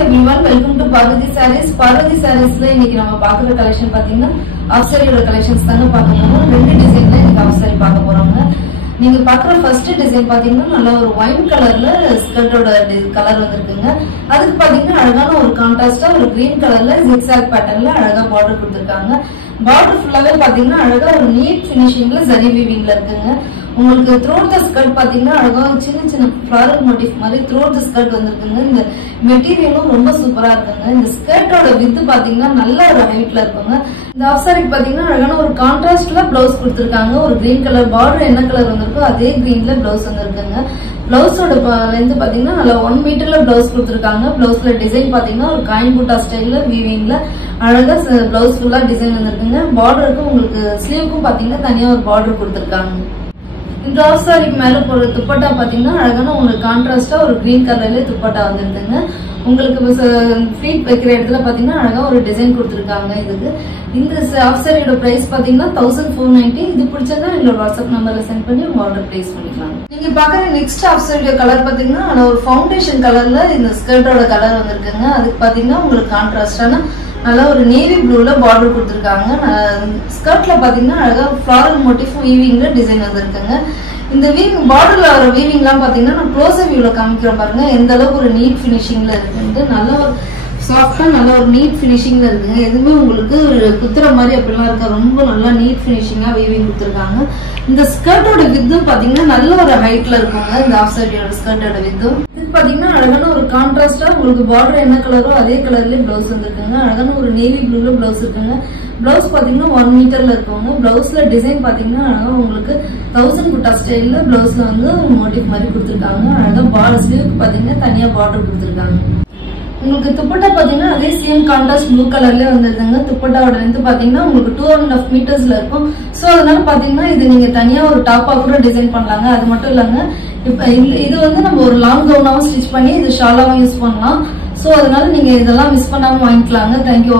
everyone, welcome to Parvati Sarees. Parvati Sareesல இன்னைக்கு நம்ம பார்க்குற கலெக்ஷன் பாத்தீங்கன்னா ஆஃப் சாரியோட கலெக்ஷன்ஸ் தாங்க பார்க்க போறோம். ரெண்டு டிசைன்ல இன்னைக்கு ஆஃப் சாரி பார்க்க போறோங்க. நீங்க பார்க்குற ஃபர்ஸ்ட் டிசைன் பாத்தீங்கன்னா நல்ல ஒரு ஒயின் கலர்ல ஸ்கர்ட்டோட கலர் வந்திருக்குங்க. அதுக்கு பாத்தீங்கன்னா அழகான ஒரு கான்ட்ராஸ்டா ஒரு கிரீன் கலர்ல ஜிக்ஸாக் பேட்டர்ன்ல அழகா பார்டர் கொடுத்திருக்காங்க. பார்டர் ஃபுல்லாவே பாத்தீங்கன்னா அழகா ஒரு நீட் ஃபினிஷிங்ல ஜரி வீவிங்ல இருக்குங்க. உங்களுக்கு த்ரோட் த ஸ்கர்ட் பாத்தீங்கன்னா அழகா சின்ன சின்ன ஃபிளாரல் மோட்டிவ் மாதிரி த்ரோட் த ஸ்கர்ட் வந்திருக்குங்க. இந்த மெட்டீரியலும் ரொம்ப சூப்பரா இருக்குங்க. இந்த ஸ்கர்ட்டோட வித் பாத்தீங்கன்னா நல்ல ஒரு ஹைட்ல இருக்குங்க. இந்த ஆஃப் சாரிக்கு பாத்தீங்கன்னா அழகான ஒரு கான்ட்ராஸ்ட்ல பிளவுஸ் கொடுத்திருக்காங்க. ஒரு கிரீன் கலர் பார்டர் என்ன கலர் வந்திருக்கோ அதே கிரீன்ல பிளவுஸ் வந்திருக்குங்க. பிளவுஸோட லென்த் பாத்தீங்கன்னா நல்லா 1 மீட்டர்ல பிளவுஸ் கொடுத்திருக்காங்க. பிளவுஸ்ல டிசைன் பாத்தீங்கன்னா ஒரு காயின் பூட்டா ஸ்டைல்ல வீவிங்ல அழகா பிளவுஸ் ஃபுல்லா டிசைன் வந்திருக்குங்க. பார்டருக்கு உங்களுக்கு ஸ்லீவுக்கும் பாத்தீங்கன்னா தனியா ஒரு பார்டர் கொடுத்திருக்காங்க. இந்த ஆஃப் சாரிக்கு மேல போற துப்பட்டா பாத்தீங்கன்னா அழகான உங்களுக்கு கான்ட்ராஸ்டா ஒரு கிரீன் கலர்ல துப்பட்டா வந்திருக்குங்க. உங்களுக்கு ஃபீட் வைக்கிற இடத்துல பாத்தீங்கன்னா அழகா ஒரு டிசைன் கொடுத்திருக்காங்க. இதுக்கு இந்த ஆஃப் சாரியோட பிரைஸ் பாத்தீங்கன்னா 1490. இது பிடிச்சதா எங்களோட வாட்ஸ்அப் நம்பர்ல சென்ட் பண்ணி உங்க ஆர்டர் பிளேஸ் பண்ணிக்கலாம். நீங்க பாக்குற நெக்ஸ்ட் ஆஃப் சாரியோட கலர் பாத்தீங்கன்னா ஒரு ஃபவுண்டேஷன் கலர்ல இந்த ஸ்கர்ட்டோட கலர் வந்திருக்குங்க. அதுக்கு பாத்தீங்கன்னா உங்களுக்கு கான்ட்ராஸ்டான நல்லா ஒரு நேவி ப்ளூல பார்டர் கொடுத்திருக்காங்க. ஸ்கர்ட்ல பாத்தீங்கன்னா அழகா ஃபிளாரல் மோட்டிவ் வீவிங்ல டிசைன் வந்திருக்குங்க. இந்த பார்டர்ல வர வீவிங் எல்லாம் பாத்தீங்கன்னா நான் க்ளோஸ் வியூல காமிக்கிறேன் பாருங்க எந்த அளவுக்கு ஒரு நீட் பினிஷிங்ல இருக்குன்ட்டு. நல்ல ஒரு சாஃப்டா நல்ல ஒரு நீட் பினிஷிங்ல இருக்குங்க. எதுவுமே உங்களுக்கு குத்துற மாதிரி அப்படிலாம் இருக்கா. ரொம்ப நல்லா நீட் பினிஷிங்கா வீவிங் கொடுத்திருக்காங்க. இந்த ஸ்கர்ட்டோட வித்தும் பாத்தீங்கன்னா நல்ல ஒரு ஹைட்ல இருக்குங்க. இந்த ஆஃப் சாரியோட ஸ்கர்ட்டோட வித்தும் இது பாத்தீங்கன்னா அழகான ஒரு கான்ட்ராஸ்டா உங்களுக்கு பார்டர் என்ன கலரோ அதே கலர்லயே பிளவுஸ் வந்துருக்குங்க. அழகான ஒரு நேவி ப்ளூல பிளவுஸ் இருக்குங்க. பிளவுஸ் பாத்தீங்கன்னா 1 மீட்டர்ல இருக்குங்க. பிளவுஸ்ல டிசைன் பாத்தீங்கன்னா அழகா உங்களுக்கு 1000 புட்டா ஸ்டைல்ல பிளவுஸ்ல வந்து மோட்டிவ் மாதிரி கொடுத்திருக்காங்க. அழகா பார்டர் ஸ்லீவுக்கு பாத்தீங்கன்னா தனியா பார்டர் கொடுத்திருக்காங்க. உங்களுக்கு துப்பட்டா பாத்தீங்கன்னா அதே சேம் கான்ட்ராஸ்ட் ப்ளூ கலர்ல வந்துருதுங்க. துப்பட்டாவோட லென்த் பாத்தீங்கன்னா உங்களுக்கு 2.5 மீட்டர்ஸ்ல இருக்கும். சோ அதனால பாத்தீங்கன்னா இது நீங்க தனியா ஒரு டாப்பா கூட டிசைன் பண்ணலாங்க. அது மட்டும் இல்லங்க இப்ப இது வந்து நம்ம ஒரு லாங் கவுனாவும் ஸ்டிச் பண்ணி இது ஷாலாவும் யூஸ் பண்ணலாம். சோ அதனால நீங்க இதெல்லாம் மிஸ் பண்ணாம வாங்கிக்கலாங்க. தேங்க்யூ.